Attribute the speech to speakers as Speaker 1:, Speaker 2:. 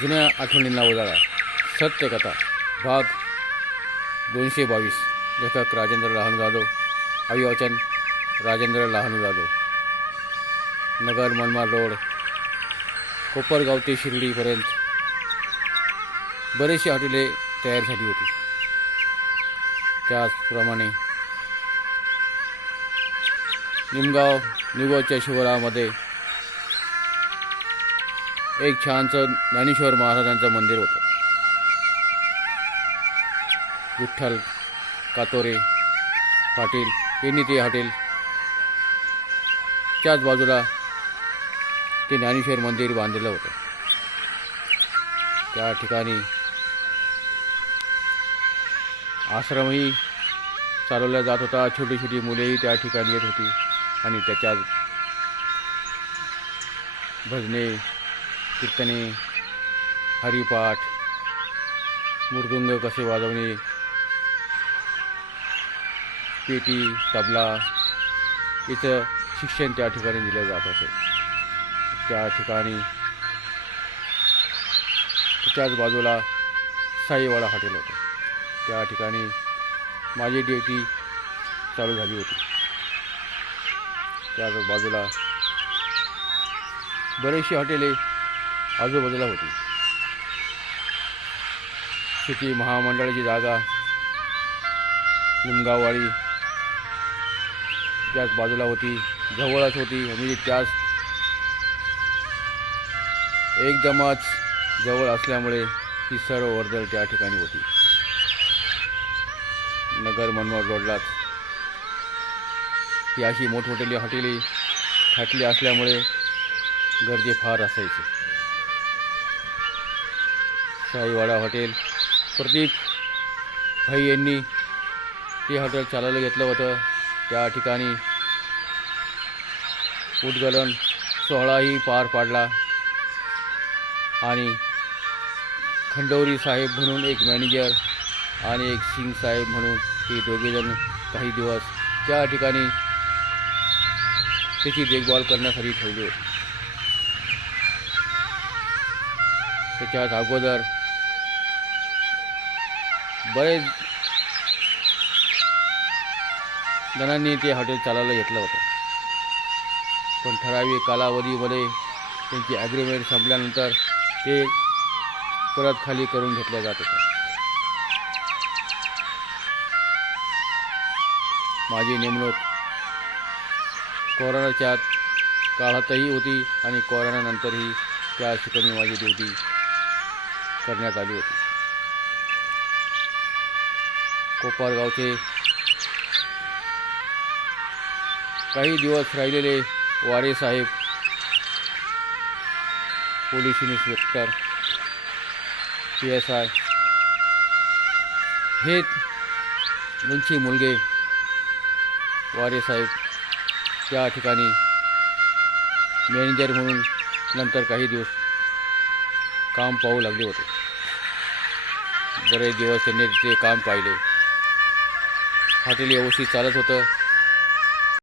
Speaker 1: जुन्या आठवणींना उजाळा सत्यकथा भाग दोनशे बावीस. लेखक राजेंद्र लहान जाधव अभिवाचन राजेंद्र लहान जाधव. नगर मनमाड रोड कोपरगाव ते शिर्डीपर्यंत. बरेचशी हॉटेले तयार झाली होती. त्याचप्रमाणे निमगाव निगोच्या शिवरामध्ये एक छानसं ज्ञानेश्वर महाराजांचं मंदिर होतं. विठ्ठल कातोरे पाटील यांनी ते हॉटेल. त्याच बाजूला ते ज्ञानेश्वर मंदिर बांधलेलं होतं. त्या ठिकाणी आश्रमही चालवला जात होता. छोटी छोटी मुलेही त्या ठिकाणी येत होती. आणि त्याच्यात भजने कीर्तने हरिपाठ मृदुंग कसे वाजवणे पेटी तबला इथं शिक्षण त्या ठिकाणी दिलं जात असे. त्या ठिकाणी त्याच बाजूला साईवाडा हॉटेल होतं. त्या ठिकाणी माझी ड्युटी चालू झाली होती. त्याच बाजूला बरेचशी हॉटेले आजूबाजूला होती. सिटी महामंडळाची जागा निमगाववाडी त्याच बाजूला होती जवळच होती म्हणजे त्याच एकदमच जवळ असल्यामुळे ती सर्व वर्दळ त्या ठिकाणी होती. नगर मनोहर रोडलाच. ही अशी मोठमोठ्याली हॉटेली थाटली असल्यामुळे गर्दी फार असायची. साईवाडा हॉटेल. प्रदीप भाई यांनी ते हॉटेल चालवलं घेतलं होतं. त्या ठिकाणी उद्गलन सोहळाही पार पाडला. आणि खंडोरी साहेब म्हणून एक मॅनेजर आणि एक सिंग साहेब म्हणून हे दोघेजण काही दिवस त्या ठिकाणी त्याची देखभाल करण्यासाठी ठेवले होते. त्याच्यात अगोदर बरेच जणांनी ते हॉटेल चालायला घेतलं होतं. पण ठराविक कालावधीमध्ये त्यांची ॲग्रीमेंट संपल्यानंतर ते परत खाली करून घेतलं जात होतं माझी नेमणूक कोरोनाच्या काळातही होती आणि कोरोनानंतरही त्या ठिकाणी माझी ड्युटी करण्यात आली होती. कोपरगावचे काही दिवस राहिलेले वारे साहेब police inspector P S I हे यांची मुलगे वारे साहेब त्या ठिकाणी मॅनेजर म्हणून नंतर काही दिवस काम पाहू लागले होते. बरेच दिवस त्यांनी ते काम पाहिले. हॉटेल व्यवस्थित चालत होतं.